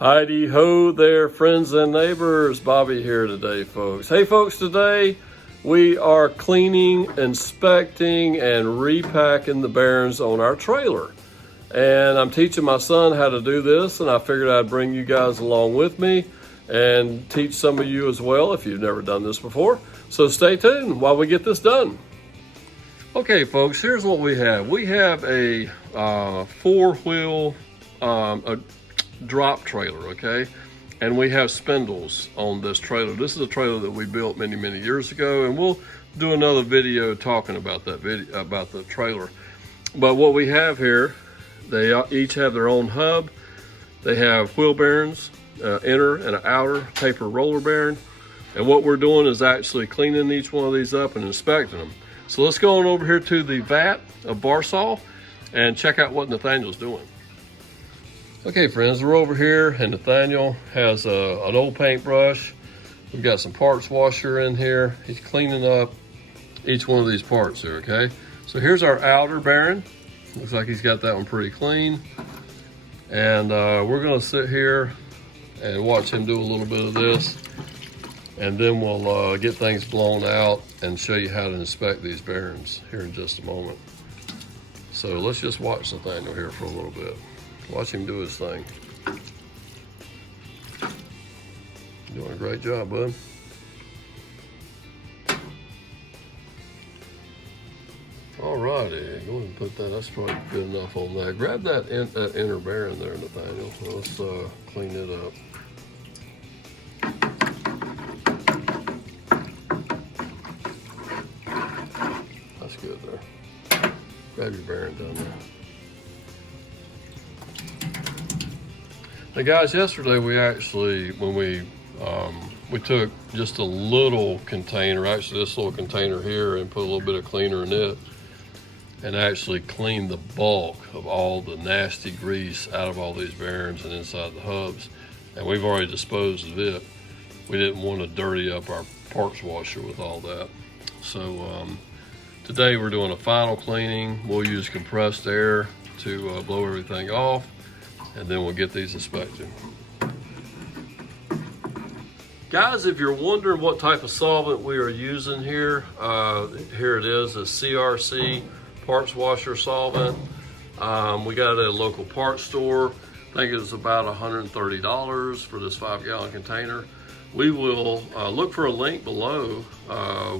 Heidi ho there, friends and neighbors. Bobby here today, folks. Hey, folks, today we are cleaning, inspecting, and repacking the bearings on our trailer. And I'm teaching my son how to do this, and I figured I'd bring you guys along with me and teach some of you as well if you've never done this before. So stay tuned while we get this done. Okay, folks, here's what we have. We have a four-wheel drop trailer, okay? And we have spindles on this trailer. This is a trailer that we built many years ago, and we'll do another video talking about that about the trailer. But what we have here, they each have their own hub. They have wheel bearings, inner and an outer taper roller bearing. And what we're doing is actually cleaning each one of these up and inspecting them. So let's go on over here to the vat of Barsol and check out what Nathaniel's doing. Okay, friends, we're over here and Nathaniel has an old paintbrush. We've got some parts washer in here. He's cleaning up each one of these parts here, okay? So here's our outer bearing. Looks like he's got that one pretty clean. And we're gonna sit here and watch him do a little bit of this. And then we'll get things blown out and show you how to inspect these bearings here in just a moment. So let's just watch Nathaniel here for a little bit. Watch him do his thing. Doing a great job, bud. Alrighty, go ahead and put that. That's probably good enough on that. Grab that inner bearing there, Nathaniel. Let's clean it up. That's good there. Grab your bearing down there. Now guys, yesterday we actually, when we took just a little container, actually this little container here, and put a little bit of cleaner in it, and actually cleaned the bulk of all the nasty grease out of all these bearings and inside the hubs. And we've already disposed of it. We didn't want to dirty up our parts washer with all that. So today we're doing a final cleaning. We'll use compressed air to blow everything off, and then we'll get these inspected. Guys, if you're wondering what type of solvent we are using here, here it is, a CRC parts washer solvent. We got it at a local parts store. I think it's about $130 for this 5-gallon container. We will look for a link below.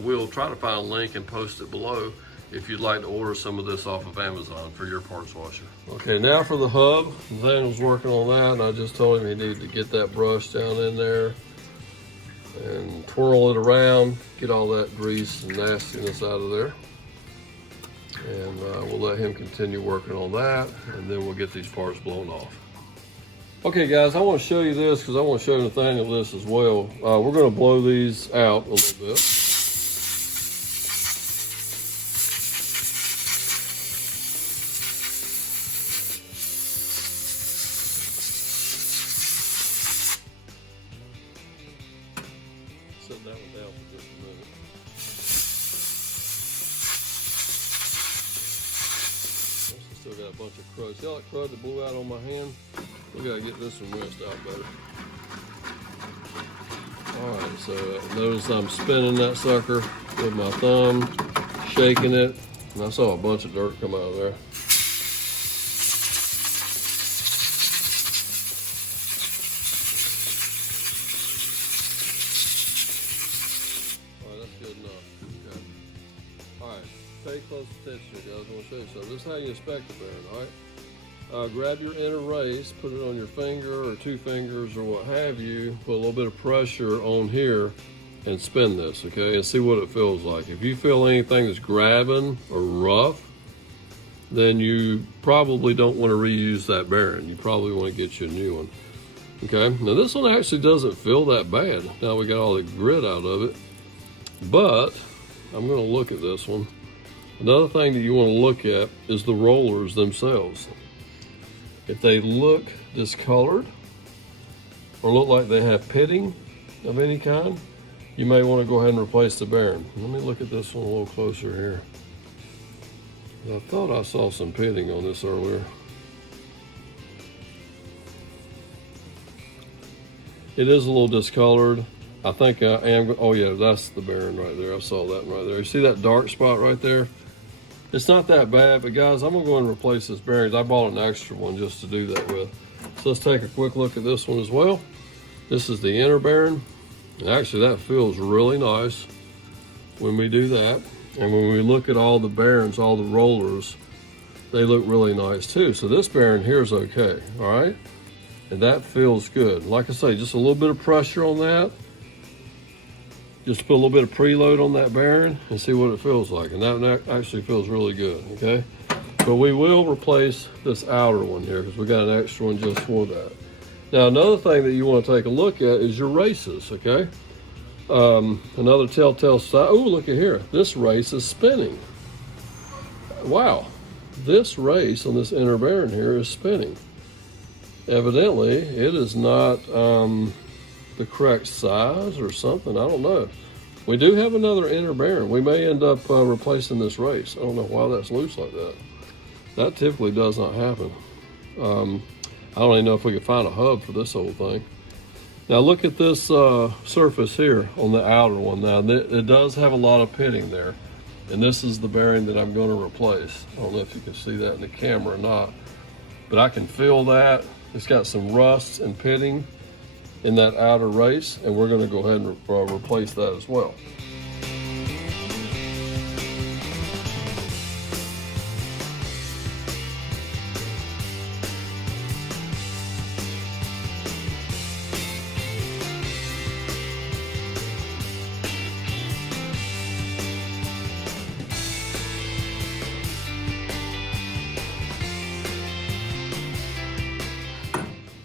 We'll try to find a link and post it below if you'd like to order some of this off of Amazon for your parts washer. Okay, now for the hub. Daniel's working on that, and I just told him he needed to get that brush down in there and twirl it around, get all that grease and nastiness out of there. And we'll let him continue working on that, and then we'll get these parts blown off. Okay guys, I want to show you this because I want to show Nathaniel this as well. We're going to blow these out a little bit. Set that one down for just a minute. Still got a bunch of crud. See all that crud that blew out on my hand? We gotta get this one rinsed out better. Alright, so notice I'm spinning that sucker with my thumb, shaking it, and I saw a bunch of dirt come out of there. Alright, that's good enough. Okay. Alright, pay close attention, guys. I want to show you something. This is how you inspect the bearing, alright? Grab your inner race, put it on your finger or two fingers or what have you, put a little bit of pressure on here and spin this, okay, and see what it feels like. If you feel anything that's grabbing or rough, then you probably don't want to reuse that bearing. You probably want to get you a new one, okay? Now this one actually doesn't feel that bad. Now we got all the grit out of it, but I'm going to look at this one. Another thing that you want to look at is the rollers themselves. If they look discolored or look like they have pitting of any kind, you may want to go ahead and replace the bearing. Let me look at this one a little closer here. I thought I saw some pitting on this earlier. It is a little discolored. I think I am, oh yeah, that's the bearing right there. I saw that one right there. You see that dark spot right there? It's not that bad, but guys, I'm gonna go and replace this bearing. I bought an extra one just to do that with. So let's take a quick look at this one as well. This is the inner bearing. And actually that feels really nice when we do that. And when we look at all the bearings, all the rollers, they look really nice too. So this bearing here is okay, all right? And that feels good. Like I say, just a little bit of pressure on that. Just put a little bit of preload on that bearing and see what it feels like. And that actually feels really good, okay? But we will replace this outer one here because we got an extra one just for that. Now, another thing that you want to take a look at is your races, okay? Another telltale sign. Oh, look at here. This race is spinning. Wow. This race on this inner bearing here is spinning. Evidently, it is not the correct size or something. I don't know. We do have another inner bearing. We may end up replacing this race. I don't know why that's loose like that. That typically does not happen. I don't even know if we could find a hub for this whole thing. Now look at this surface here on the outer one. Now it does have a lot of pitting there. And this is the bearing that I'm going to replace. I don't know if you can see that in the camera or not, but I can feel that. It's got some rust and pitting in that outer race, and we're going to go ahead and replace that as well.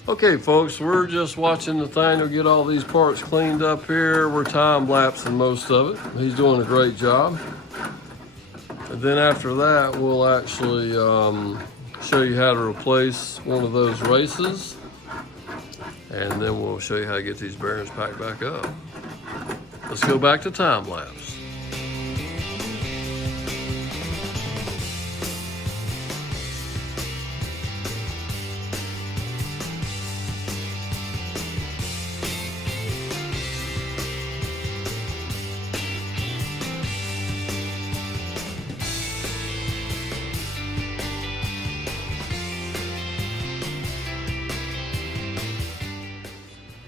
Okay, folks, we're just watching Nathaniel get all these parts cleaned up here. We're time-lapsing most of it. He's doing a great job. And then after that, we'll actually show you how to replace one of those races. And then we'll show you how to get these bearings packed back up. Let's go back to time-lapse.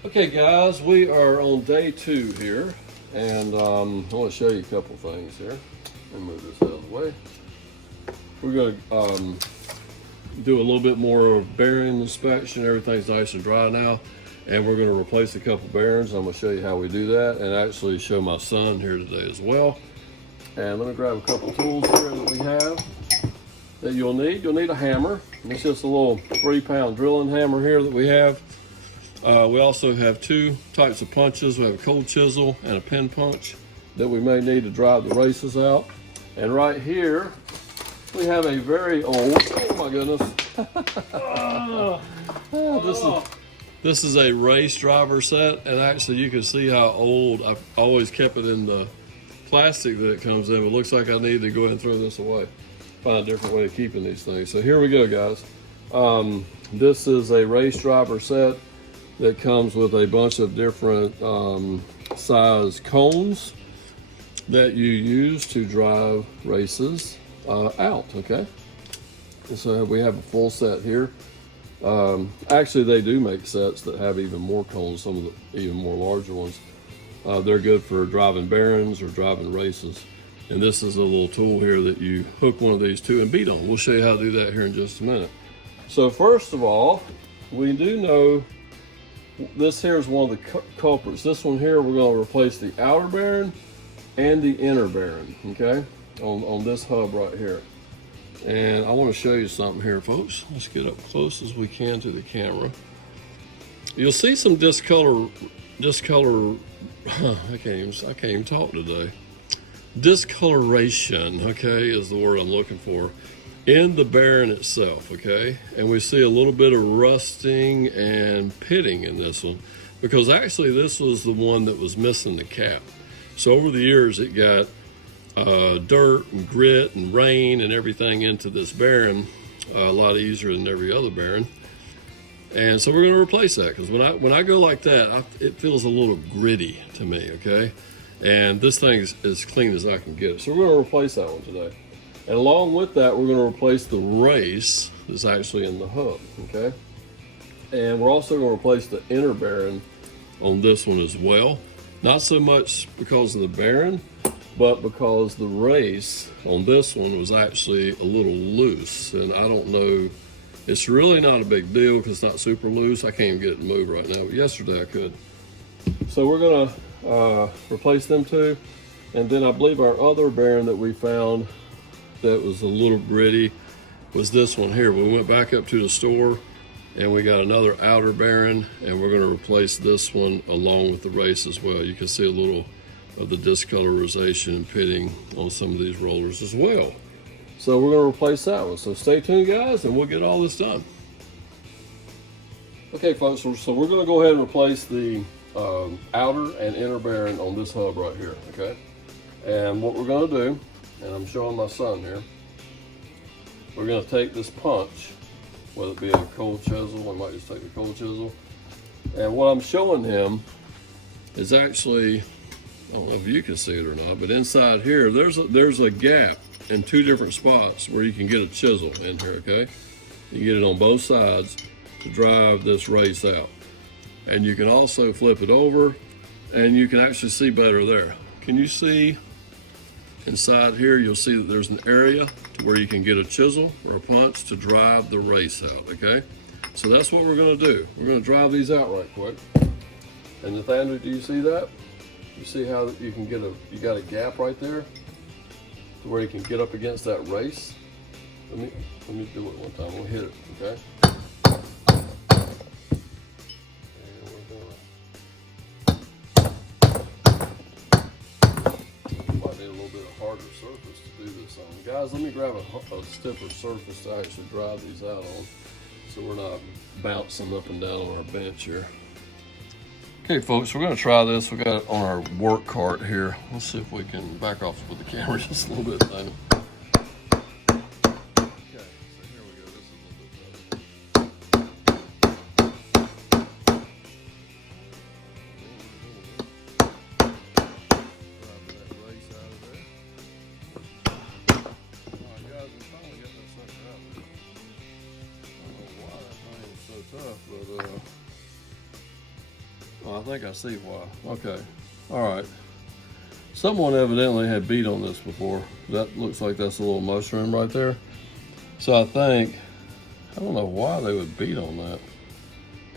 Okay guys, we are on day 2 here, and I want to show you a couple things here. Let me move this out of the way. We're going to do a little bit more bearing inspection. Everything's nice and dry now, and we're going to replace a couple bearings. I'm going to show you how we do that, and actually show my son here today as well. And let me grab a couple tools here that we have that you'll need. You'll need a hammer. It's just a little 3-pound drilling hammer here that we have. We also have 2 types of punches. We have a cold chisel and a pin punch that we may need to drive the races out. And right here, we have a very old, oh my goodness. This is a race driver set, and actually you can see how old. I've always kept it in the plastic that it comes in. It looks like I need to go ahead and throw this away. Find a different way of keeping these things. So here we go, guys. This is a race driver set that comes with a bunch of different size cones that you use to drive races out, okay? And so we have a full set here. Actually, they do make sets that have even more cones, some of the even more larger ones. They're good for driving bearings or driving races. And this is a little tool here that you hook one of these to and beat on. We'll show you how to do that here in just a minute. So first of all, we do know this here is one of the culprits. This one here, we're going to replace the outer bearing and the inner bearing, okay, on this hub right here. And I want to show you something here, folks. Let's get up close as we can to the camera. You'll see some discolor. I can't even talk today. Discoloration, okay, is the word I'm looking for, in the bearing itself, okay? And we see a little bit of rusting and pitting in this one, because actually this was the one that was missing the cap. So over the years it got dirt and grit and rain and everything into this bearing a lot easier than every other bearing. And so we're going to replace that, because when I go like that, it feels a little gritty to me, okay? And this thing is as clean as I can get it. So we're going to replace that one today. And along with that, we're going to replace the race that's actually in the hub, okay? And we're also going to replace the inner bearing on this one as well. Not so much because of the bearing, but because the race on this one was actually a little loose. And I don't know, it's really not a big deal because it's not super loose. I can't even get it to move right now, but yesterday I could. So we're gonna replace them two. And then I believe our other bearing that we found that was a little gritty was this one here. We went back up to the store and we got another outer bearing, and we're gonna replace this one along with the race as well. You can see a little of the discolorization and pitting on some of these rollers as well. So we're gonna replace that one. So stay tuned, guys, and we'll get all this done. Okay, folks, so we're gonna go ahead and replace the outer and inner bearing on this hub right here, okay? And what we're gonna do, and I'm showing my son here, we're gonna take this punch, whether it be a cold chisel, I might just take a cold chisel. And what I'm showing him is actually, I don't know if you can see it or not, but inside here, there's a gap in two different spots where you can get a chisel in here, okay? You get it on both sides to drive this race out. And you can also flip it over, and you can actually see better there. Can you see inside here? You'll see that there's an area to where you can get a chisel or a punch to drive the race out, okay? So that's what we're gonna do. We're gonna drive these out right quick. And Nathaniel, do you see that? You see how you can get you got a gap right there to where you can get up against that race? Let me do it one time. We'll hit it, okay? And we're might need a little bit of harder surface to do this on. Guys, let me grab a stiffer surface to actually drive these out on, so we're not bouncing up and down on our bench here. Okay, folks, we're going to try this. We got it on our work cart here. Let's see if we can back off with the camera just a little bit. Okay, so here we go. This is a little bit better. Grab that race out of there. All right, guys, we finally got that sucker out there. I don't know why that thing is so tough, but I think I see why. Okay, all right. Someone evidently had beat on this before. That looks like that's a little mushroom right there. So I don't know why they would beat on that.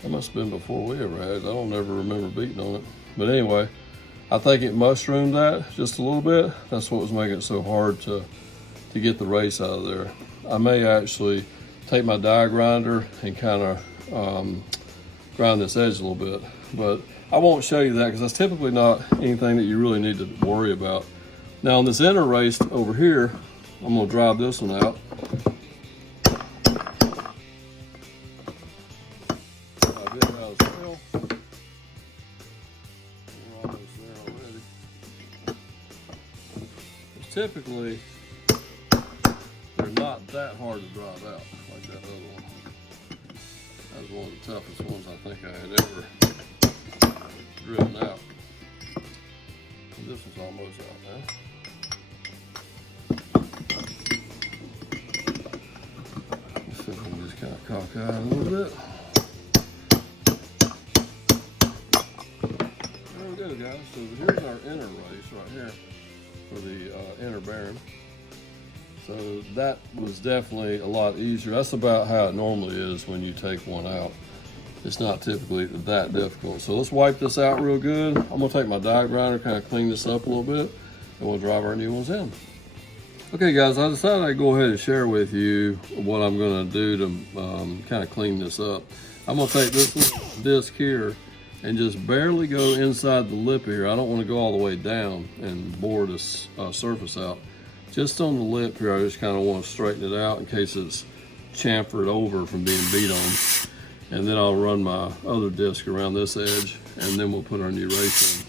That must have been before we ever had it. I don't ever remember beating on it. But anyway, I think it mushroomed that just a little bit. That's what was making it so hard to get the race out of there. I may actually take my die grinder and kind of grind this edge a little bit. But I won't show you that because that's typically not anything that you really need to worry about. Now on this inner race over here, I'm going to drive this one out. I did it out as well. We're almost there already. Typically, they're not that hard to drive out like that other one. That was one of the toughest ones I think I had ever driven out. And this one's almost out now. Let's see if we can just kind of cockeye a little bit. There we go, guys. So here's our inner race right here for the inner bearing. So that was definitely a lot easier. That's about how it normally is when you take one out. It's not typically that difficult. So let's wipe this out real good. I'm gonna take my die grinder, kind of clean this up a little bit, and we'll drive our new ones in. Okay guys, I decided I'd go ahead and share with you what I'm gonna do to kind of clean this up. I'm gonna take this little disc here and just barely go inside the lip here. I don't wanna go all the way down and bore this surface out. Just on the lip here, I just kind of want to straighten it out in case it's chamfered over from being beat on. And then I'll run my other disc around this edge, and then we'll put our new race in.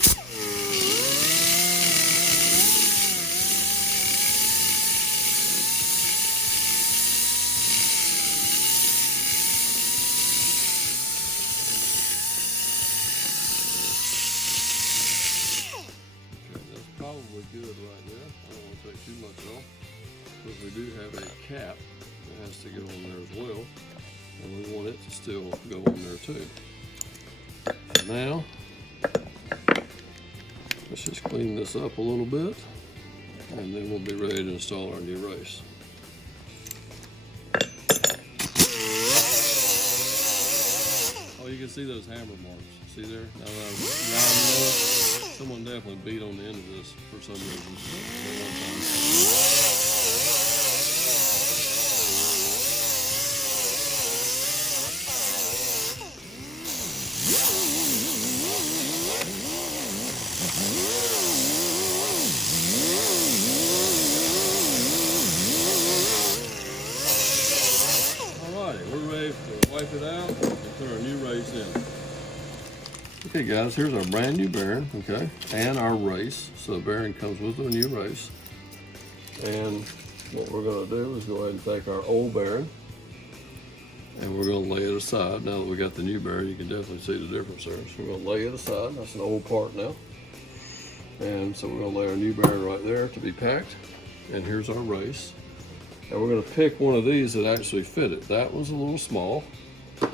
probably good right now. I don't want to take too much off, but we do have a cap that has to go on there as well, and we want it to still go on there too. So now, let's just clean this up a little bit, and then we'll be ready to install our new race. Oh, you can see those hammer marks. See there? Now someone definitely beat on the end of this for some reason. Alrighty, we're ready to wipe it out and put our new race in. Okay guys, here's our brand new bearing, okay, and our race. So the bearing comes with the new race. And what we're gonna do is go ahead and take our old bearing and we're gonna lay it aside. Now that we got the new bearing, you can definitely see the difference there. So we're gonna lay it aside. That's an old part now. And so we're gonna lay our new bearing right there to be packed. And here's our race. And we're gonna pick one of these that actually fit it. That one's a little small. I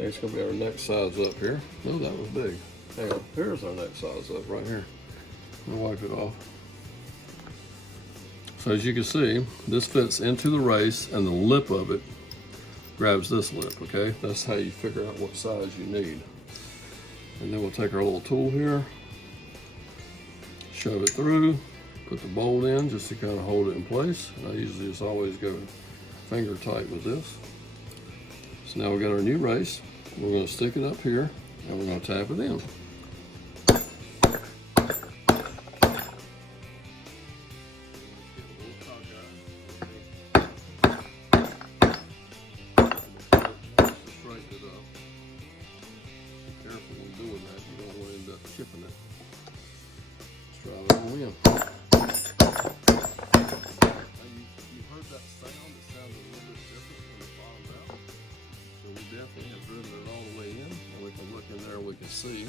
think it's gonna be our next size up here. No, that was big. Hang on, here's our next size up right here. I'm gonna wipe it off. So as you can see, this fits into the race and the lip of it grabs this lip, okay? That's how you figure out what size you need. And then we'll take our little tool here, shove it through, put the bolt in just to kind of hold it in place. And I usually just always go finger tight with this. So now we got our new race. We're going to stick it up here and we're going to tap it in. Straighten it up. Be careful when doing that. You don't want to end up chipping it. Let's try that one in. You heard that sound? It sounded a little bit different when it bottomed out. So we definitely have driven it all the way in, and we can look in there and we can see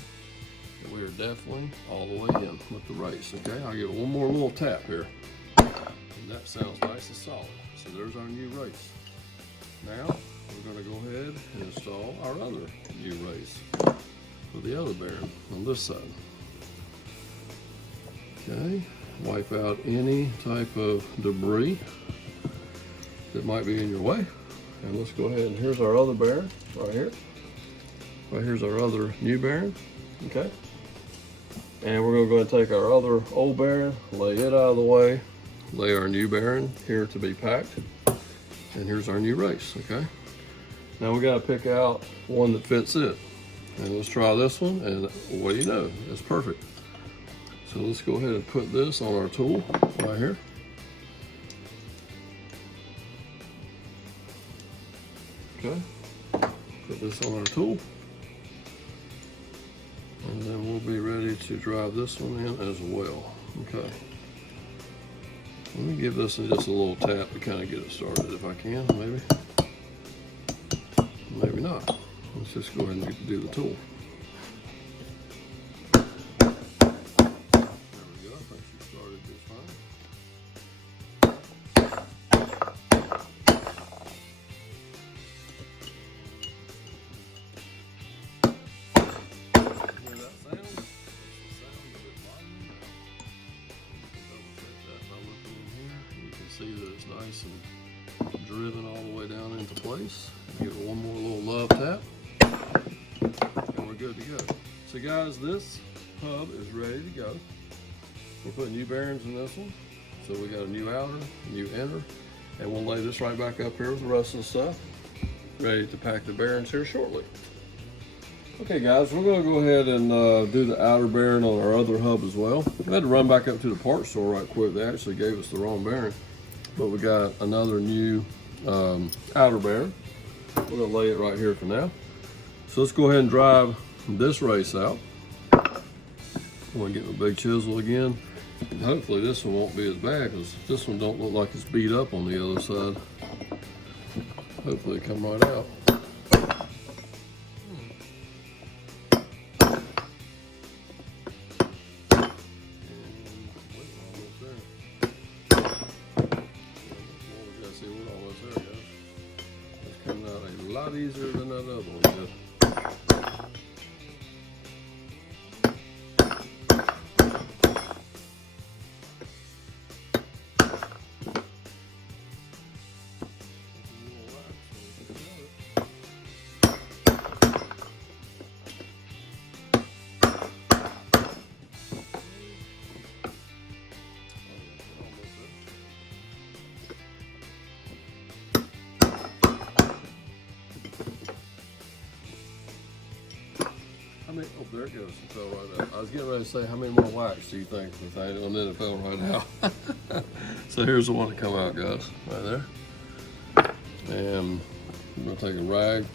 that we are definitely all the way in with the race. Okay, I'll give it one more little tap here. And that sounds nice and solid. So there's our new race. Now we're going to go ahead and install our other new race for the other bearing on this side. Okay, wipe out any type of debris that might be in your way. And let's go ahead and here's our other bearing right here. Right here's our other new bearing, okay? And we're gonna go ahead and take our other old bearing, lay it out of the way, lay our new bearing here to be packed. And here's our new race, okay? Now we gotta pick out one that fits it. And let's try this one, and what do you know, it's perfect. So let's go ahead and put this on our tool right here. Okay, put this on our tool. And then we'll be ready to drive this one in as well. Okay. Let me give this just a little tap to kind of get it started if I can, maybe. Maybe not. Let's just go ahead and do the tool. There we go, I think she started just fine. Hear that sound? That's the sound of it lightening up. Double check that by looking in here. You can see that it's nice and driven all the way down into place. Give it one more little love tap, and we're good to go. So guys, this hub is ready to go. We're putting new bearings in this one. So we got a new outer, a new inner, and we'll lay this right back up here with the rest of the stuff. Ready to pack the bearings here shortly. Okay guys, we're gonna go ahead and do the outer bearing on our other hub as well. We had to run back up to the parts store right quick. They actually gave us the wrong bearing, but we got another new outer bearing. We're gonna lay it right here for now. So let's go ahead and drive this race out. I'm gonna get my big chisel again. And hopefully this one won't be as bad because this one don't look like it's beat up on the other side. Hopefully it come right out. And lot easier than that other one did. Oh, there it goes. It fell right out. I was getting ready to say, how many more whacks do you think? And then it fell right out. So here's the one that come out, guys, right there. And I'm gonna take a rag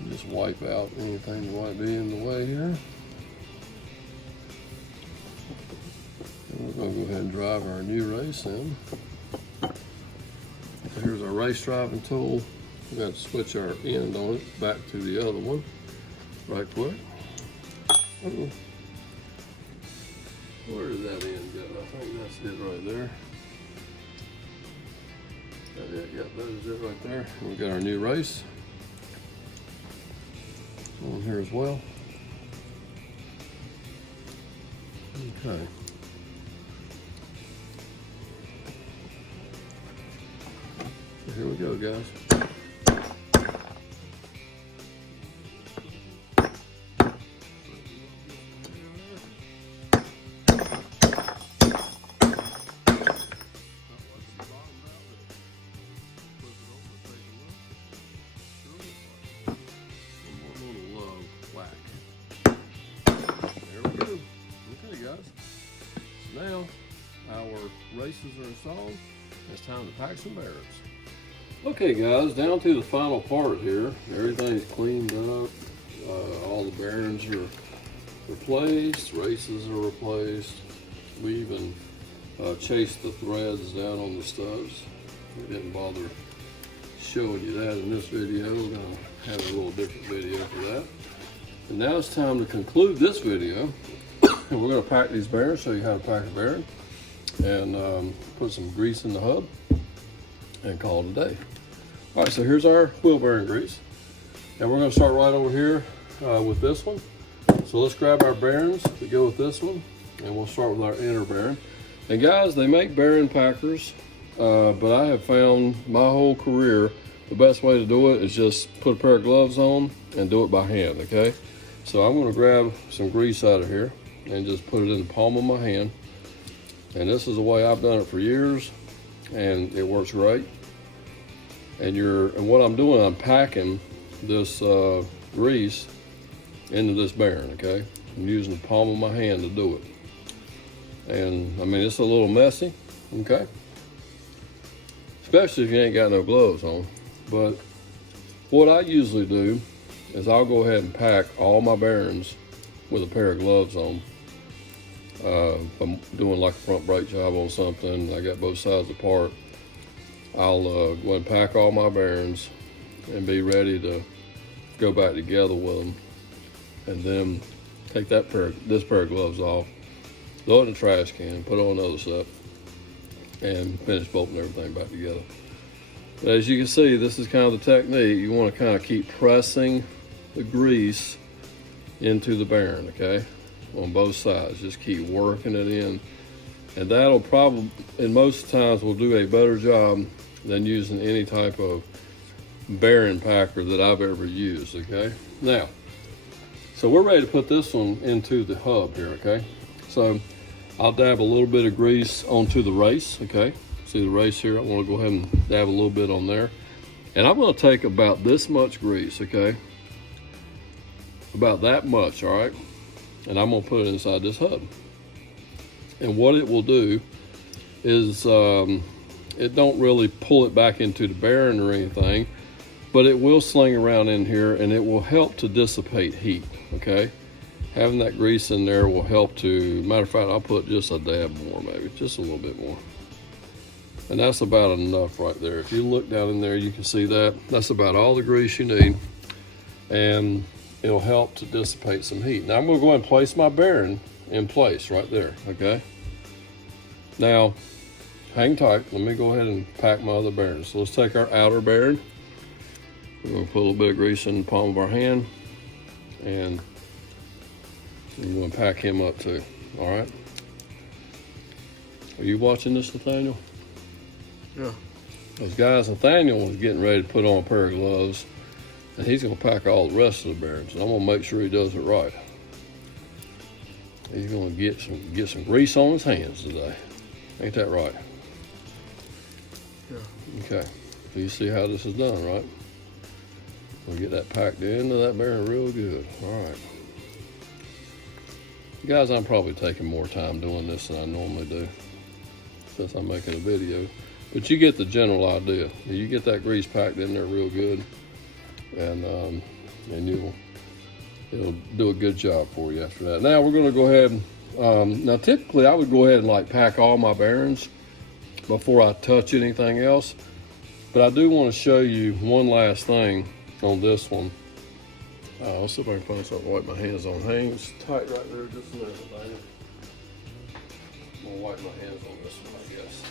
and just wipe out anything that might be in the way here. And we're gonna go ahead and drive our new race in. So here's our race driving tool. We got to switch our end on it back to the other one. Right quick. Where did that end go? I think that's it right there. That it? Yep, that is it right there. And we got our new race on here as well. Okay. So here we go, guys. Now our races are installed. It's time to pack some bearings. Okay guys, down to the final part here. Everything's cleaned up. All the bearings are replaced. Races are replaced. We even chased the threads down on the studs. We didn't bother showing you that in this video. We're going to have a little different video for that. And now it's time to conclude this video. And we're going to pack these bearings, show you how to pack a bearing, and put some grease in the hub and call it a day. All right, so here's our wheel bearing grease. And we're going to start right over here with this one. So let's grab our bearings to go with this one, and we'll start with our inner bearing. And guys, they make bearing packers, but I have found my whole career the best way to do it is just put a pair of gloves on and do it by hand, okay? So I'm going to grab some grease out of here and just put it in the palm of my hand. And this is the way I've done it for years, and it works great. And what I'm doing, I'm packing this grease into this bearing, okay? I'm using the palm of my hand to do it. And I mean, it's a little messy, okay? Especially if you ain't got no gloves on. But what I usually do is I'll go ahead and pack all my bearings with a pair of gloves on. If I'm doing like a front brake job on something, I got both sides apart, I'll go ahead and pack all my bearings and be ready to go back together with them. And then take this pair of gloves off, throw it in the trash can, put on another set, and finish bolting everything back together. But as you can see, this is kind of the technique. You want to kind of keep pressing the grease into the bearing, okay? On both sides, just keep working it in. And that'll probably, in most times, will do a better job than using any type of bearing packer that I've ever used, okay? Now, so we're ready to put this one into the hub here, okay? So I'll dab a little bit of grease onto the race, okay? See the race here? I want to go ahead and dab a little bit on there. And I'm going to take about this much grease, okay? About that much, all right? And I'm going to put it inside this hub. And what it will do is it don't really pull it back into the bearing or anything, but it will sling around in here and it will help to dissipate heat, okay? Having that grease in there will help to, matter of fact, I'll put just a dab more, maybe, just a little bit more. And that's about enough right there. If you look down in there, you can see that. That's about all the grease you need. And it'll help to dissipate some heat. Now I'm gonna go ahead and place my bearing in place right there, okay? Now, hang tight. Let me go ahead and pack my other bearings. So let's take our outer bearing We're gonna put a little bit of grease in the palm of our hand, and we're gonna pack him up too, all right? Are you watching this, Nathaniel? Yeah. Those guys, Nathaniel was getting ready to put on a pair of gloves, and he's gonna pack all the rest of the bearings, and I'm gonna make sure he does it right. He's gonna get some grease on his hands today. Ain't that right? Yeah. Okay, so you see how this is done, right? We'll get that packed into that bearing real good. All right. Guys, I'm probably taking more time doing this than I normally do since I'm making a video. But you get the general idea. You get that grease packed in there real good, and it'll do a good job for you after that. Now we're gonna go ahead and, now typically I would go ahead and like pack all my bearings before I touch anything else. But I do want to show you one last thing on this one. Let's see if I can find something to wipe my hands on. Hands tight right there just a minute, man. I'm gonna wipe my hands on this one, I guess.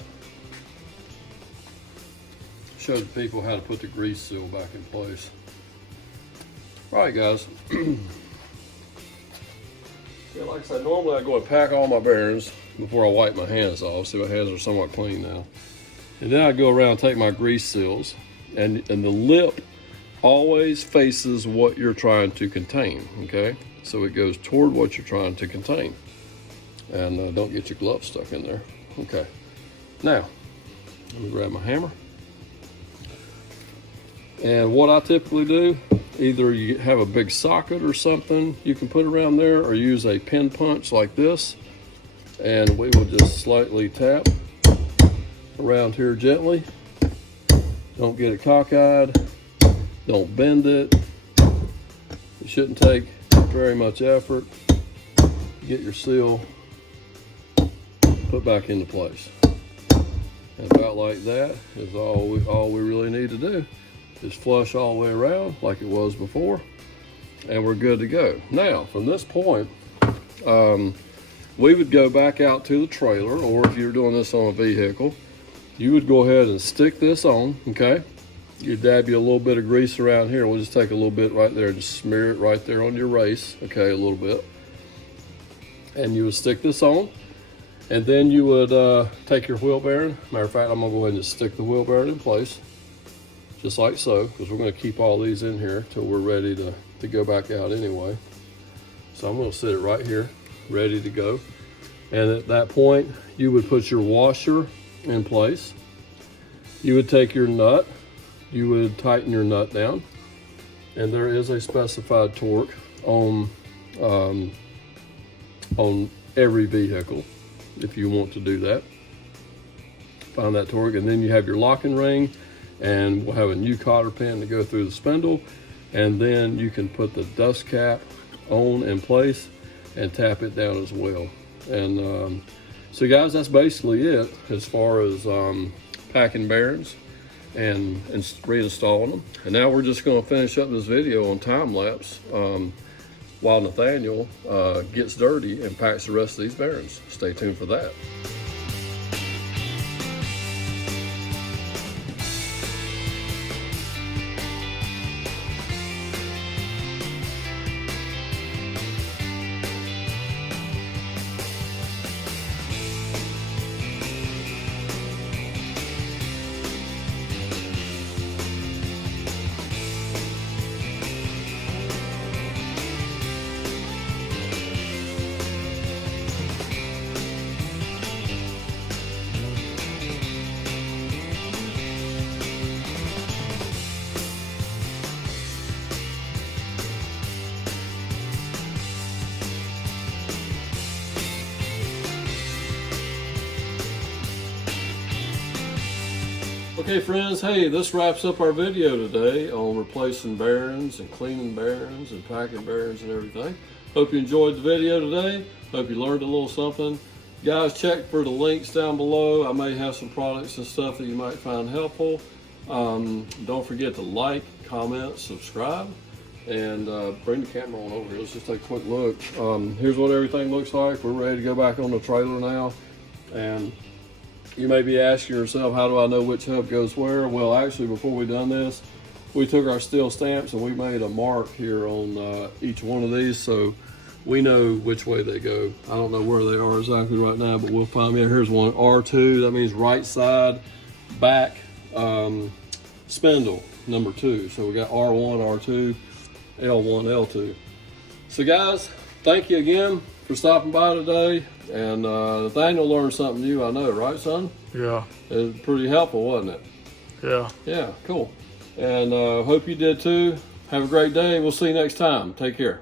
Show the people how to put the grease seal back in place. All right, guys. Yeah, like I said, normally I go and pack all my bearings before I wipe my hands off. See, my hands are somewhat clean now. And then I go around and take my grease seals, and the lip always faces what you're trying to contain, okay? So it goes toward what you're trying to contain. And don't get your glove stuck in there. Okay. Now, let me grab my hammer. And what I typically do, either you have a big socket or something you can put around there, or use a pin punch like this. And we will just slightly tap around here gently. Don't get it cockeyed. Don't bend it. It shouldn't take very much effort. Get your seal put back into place. And about like that is all we really need to do. Is flush all the way around like it was before, and we're good to go. Now, from this point, we would go back out to the trailer, or if you're doing this on a vehicle, you would go ahead and stick this on, okay? You dab you a little bit of grease around here. We'll just take a little bit right there, just smear it right there on your race, okay, a little bit. And you would stick this on, and then you would take your wheel bearing. Matter of fact, I'm gonna go ahead and just stick the wheel bearing in place, just like so, because we're gonna keep all these in here till we're ready to go back out anyway. So I'm gonna sit it right here, ready to go. And at that point, you would put your washer in place. You would take your nut, you would tighten your nut down, and there is a specified torque on every vehicle if you want to do that. Find that torque, and then you have your locking ring, and we'll have a new cotter pin to go through the spindle, and then you can put the dust cap on in place and tap it down as well. And so guys, that's basically it as far as packing bearings and reinstalling them. And now we're just going to finish up this video on time lapse while Nathaniel gets dirty and packs the rest of these bearings. Stay tuned for that. Okay friends, hey, this wraps up our video today on replacing bearings and cleaning bearings and packing bearings and everything. Hope you enjoyed the video today. Hope you learned a little something. Guys, check for the links down below. I may have some products and stuff that you might find helpful. Don't forget to like, comment, subscribe, and bring the camera on over here. Let's just take a quick look. Here's what everything looks like. We're ready to go back on the trailer now. And you may be asking yourself, how do I know which hub goes where? Well, actually, before we done this, we took our steel stamps and we made a mark here on each one of these, so we know which way they go. I don't know where they are exactly right now, but we'll find them. Here's one, R2, that means right side, back, spindle, number 2. So we got R1, R2, L1, L2. So guys, thank you again for stopping by today. And Nathaniel learned something new, I know, right, son? Yeah. It was pretty helpful, wasn't it? Yeah. Yeah, cool. And hope you did too. Have a great day. We'll see you next time. Take care.